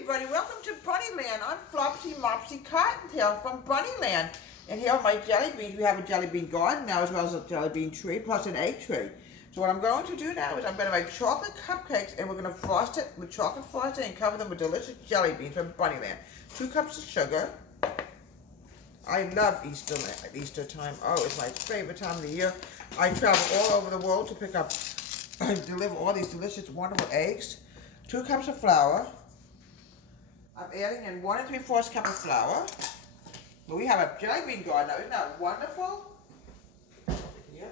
everybody, welcome to Bunnyland. I'm Flopsy Mopsy Cottontail from Bunnyland. And here are my jelly beans. We have a jelly bean garden now as well as a jelly bean tree plus an egg tree. So what I'm going to do now is I'm going to make chocolate cupcakes and we're going to frost it with chocolate frosting and cover them with delicious jelly beans from Bunnyland. 2 cups of sugar. I love Easter time. Oh, it's my favorite time of the year. I travel all over the world to pick up and deliver all these delicious, wonderful eggs. 2 cups of flour. I'm adding in 1 3/4 cup of flour. But we have a jelly bean garden now. Isn't that wonderful? Here.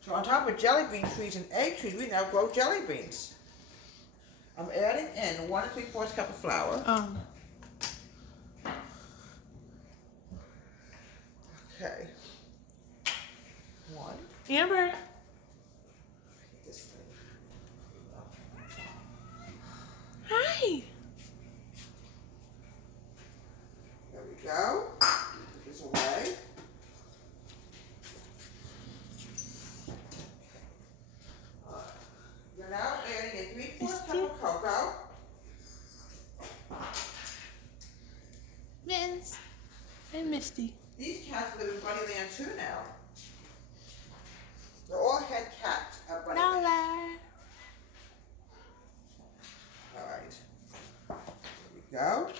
So on top of jelly bean trees and egg trees, we now grow jelly beans. I'm adding in 1 3/4 cup of flour. Okay. 1. Amber. Hi. There we go. Put this away. We're now adding in 3/4 cup of cocoa. Mittens and Misty. These cats live in Bunnyland too now. They're all head cats at Bunnyland. Lola. Alright. There we go.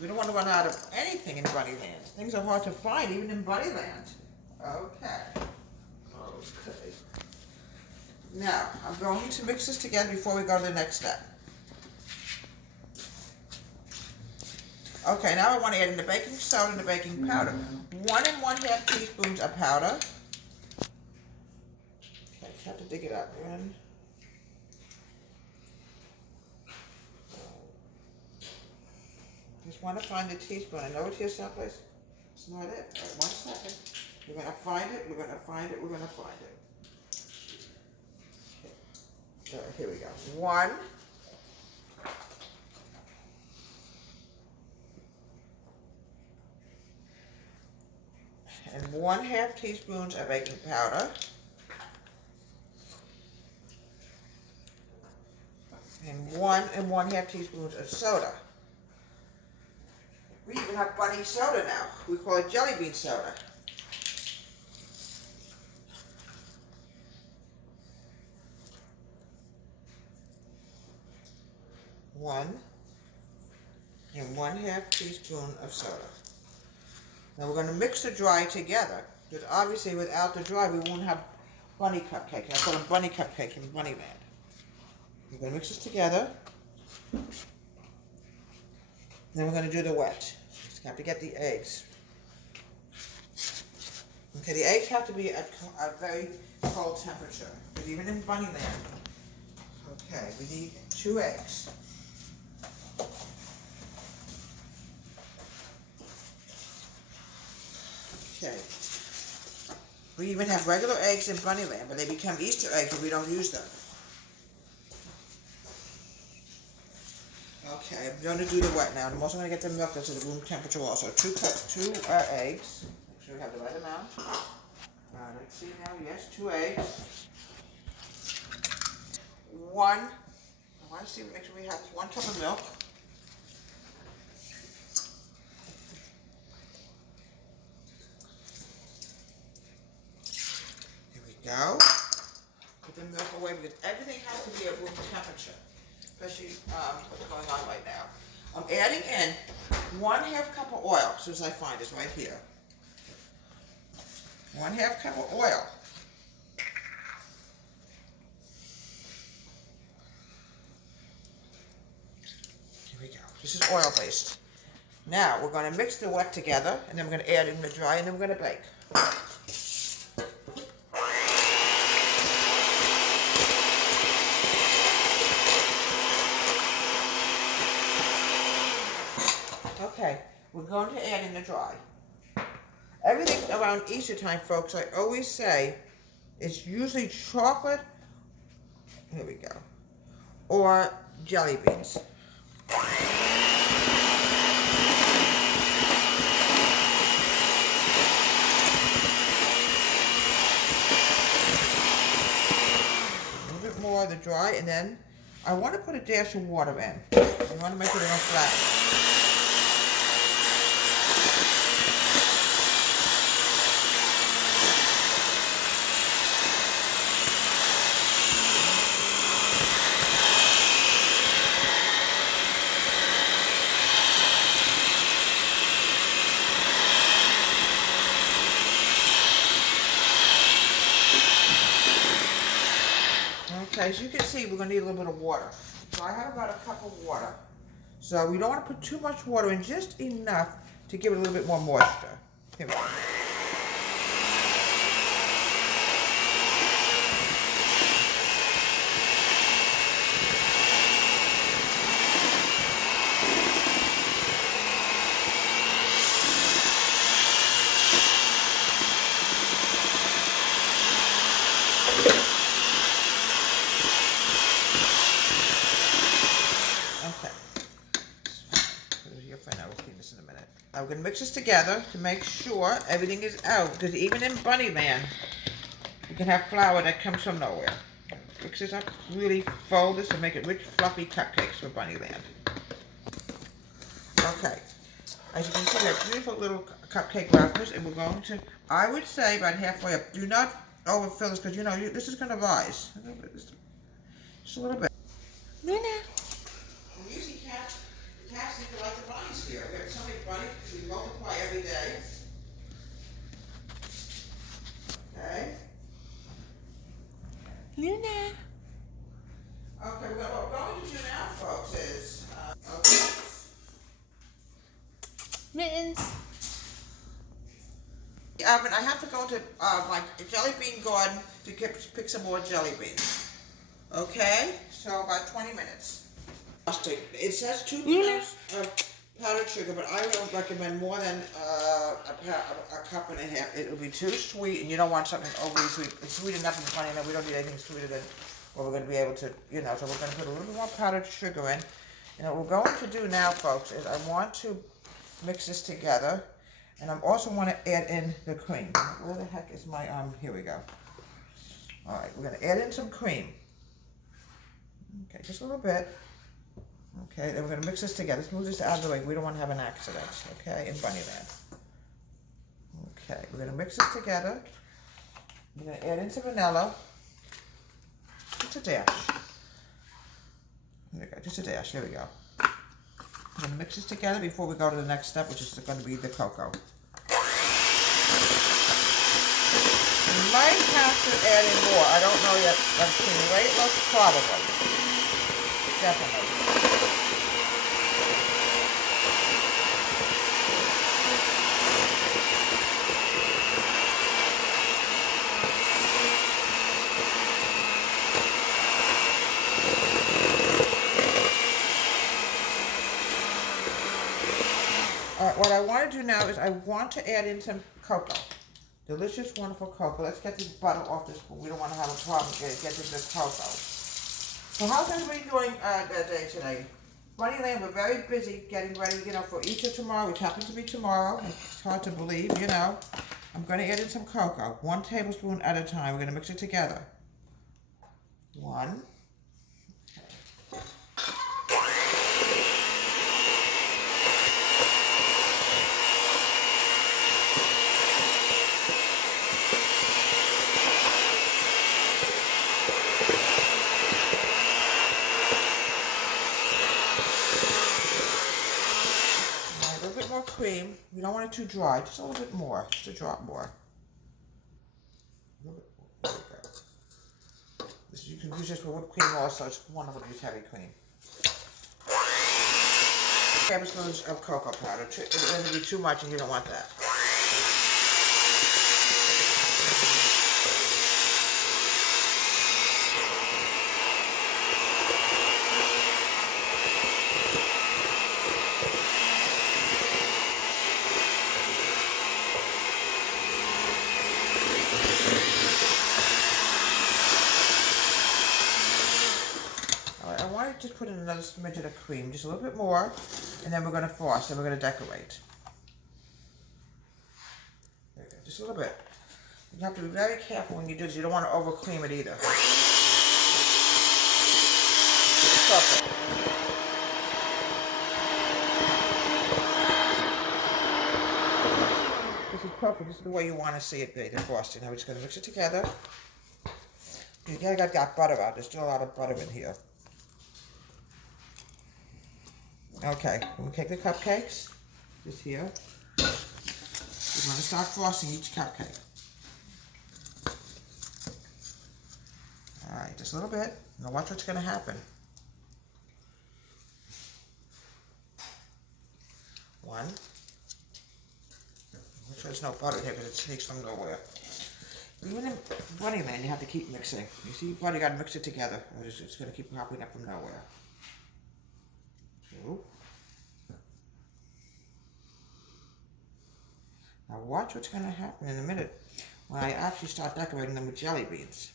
We don't want to run out of anything in Bunnyland. Things are hard to find even in Bunnyland. Okay. Okay. Now, I'm going to mix this together before we go to the next step. Okay, now I want to add in the baking soda and the baking powder. 1 1/2 teaspoons of powder. I have to dig it up. Just want to find the teaspoon. I know it's here someplace. It's not it. All right, 1 second. We're going to find it. We're going to find it. We're going to find it. Okay. All right, here we go. 1. And 1/2 teaspoons of baking powder. And 1 1/2 teaspoons of soda. We even have bunny soda now. We call it jelly bean soda. One and 1/2 teaspoon of soda. Now we're going to mix the dry together, because obviously without the dry we won't have bunny cupcake. I call them bunny cupcake in Bunnyland. We're going to mix this together. Then we're going to do the wet. Just have to get the eggs. Okay, the eggs have to be at a very cold temperature, because even in Bunnyland, okay, we need 2 eggs. Okay. We even have regular eggs in Bunnyland, but they become Easter eggs if we don't use them. Okay, I'm going to do the wet now. I'm also going to get the milk that's at room temperature also. 2 eggs. Make sure we have the right amount. Let's see now. Yes, 2 eggs. 1. I want to see. Make sure we have 1 cup of milk. Here we go. Put the milk away because everything has to be at room temperature. Especially what's going on right now. I'm adding in 1/2 cup of oil, as soon as I find it, right here. 1/2 cup of oil. Here we go. This is oil based. Now we're going to mix the wet together, and then we're going to add in the dry, and then we're going to bake. Okay, we're going to add in the dry. Everything around Easter time, folks, I always say, is usually chocolate, here we go, or jelly beans. A little bit more of the dry, and then I want to put a dash of water in. I want to make it a little flat. Okay, as you can see, we're going to need a little bit of water. So I have about a cup of water. So we don't want to put too much water in, just enough to give it a little bit more moisture. Here we go. I'm going to mix this together to make sure everything is out, because even in Bunnyland, you can have flour that comes from nowhere. Mix this up, really fold this and make it rich, fluffy cupcakes for Bunnyland. Okay, as you can see, we have beautiful little cupcake wrappers, and we're going to, I would say about halfway up. Do not overfill this, because you know, this is going to rise. Just a little bit. Luna. We usually cats seem to like the bunnies here. We have so many bunnies because we multiply every day. Okay. Luna. Okay, what we're going to do now, folks, is, okay. Mittens. The oven, I have to go to my jelly bean garden to pick some more jelly beans. Okay, so about 20 minutes. It says 2 cups of powdered sugar, but I don't recommend more than a cup and a half. It will be too sweet, and you don't want something overly sweet. It's sweet enough and funny enough. We don't need anything sweeter than what we're going to be able to, you know. So we're going to put a little bit more powdered sugar in. And what we're going to do now, folks, is I want to mix this together, and I also want to add in the cream. Where the heck is my here we go. All right, we're going to add in some cream. Okay, just a little bit. Okay, then we're going to mix this together. Let's move this out of the way. We don't want to have an accident, okay, in Bunnyland. Okay, we're going to mix this together. We're going to add in some vanilla. Just a dash. There we go, just a dash. There we go. We're going to mix this together before we go to the next step, which is going to be the cocoa. You might have to add in more. I don't know yet. Let's see. Wait, look, probably. Definitely. What I want to do now is I want to add in some cocoa. Delicious, wonderful cocoa. Let's get this butter off this spoon. We don't want to have a problem getting this cocoa. So how's everybody doing that day today? Bunnyland, we're very busy getting ready, you know, for Easter tomorrow, which happens to be tomorrow. It's hard to believe, you know. I'm going to add in some cocoa, 1 tablespoon at a time. We're going to mix it together. 1. Cream. We don't want it too dry, just a little bit more, just a drop more. A little bit more. There we go. You can use this for whipped cream also. It's wonderful to use heavy cream. Tablespoons of cocoa powder. It doesn't be too much, and you don't want that. Just put in another smidgen of cream, just a little bit more, and then we're going to frost, and we're going to decorate. There you go, just a little bit. You have to be very careful when you do this. You don't want to over cream it either. perfect. This is perfect. This is the way you want to see it be, the frosting. Now we're just going to mix it together. Again, I got butter out. There's still a lot of butter in here. Okay, we'll take the cupcakes. This here. We're going to start frosting each cupcake. Alright, just a little bit. Now watch what's going to happen. 1. Make sure there's no butter here because it sneaks from nowhere. Even in Bunny Land, you have to keep mixing. You see, butter, you got to mix it together. Or it's going to keep popping up from nowhere. 2. Now watch what's going to happen in a minute when I actually start decorating them with jelly beans.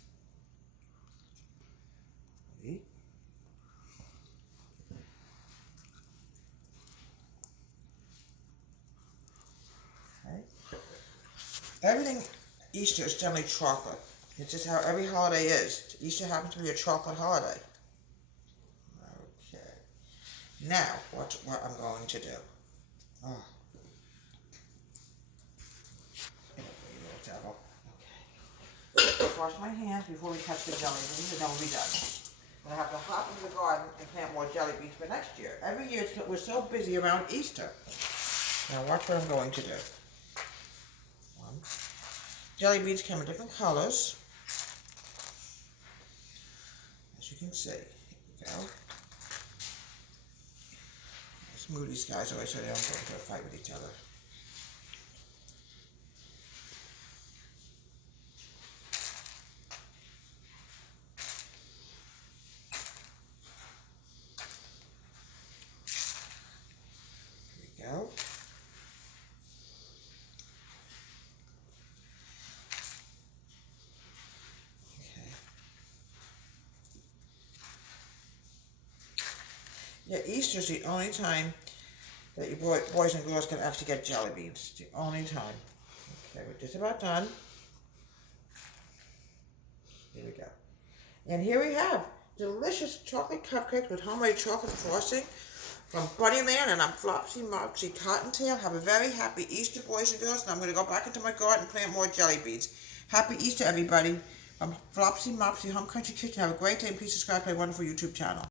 3. Okay. Everything Easter is generally chocolate. It's just how every holiday is. Easter happens to be a chocolate holiday. Okay. Now, watch what I'm going to do. Oh. Okay. Wash my hands before we touch the jelly beans, and then we'll be done. I'm going to have to hop into the garden and plant more jelly beans for next year. Every year we're so busy around Easter. Now watch what I'm going to do. 1. Jelly beans come in different colors. As you can see. Here we go. Let's move these guys away so they don't go into a fight with each other. Here we go. Yeah, Easter's the only time that you boys and girls can actually get jelly beans. It's the only time. Okay, we're just about done. Here we go. And here we have delicious chocolate cupcakes with homemade chocolate frosting from Bunny Land, and I'm Flopsy Mopsy Cottontail. Have a very happy Easter, boys and girls, and I'm going to go back into my garden and plant more jelly beans. Happy Easter, everybody. From Flopsy Mopsy Home Country Kitchen. Have a great day, and please subscribe to my wonderful YouTube channel.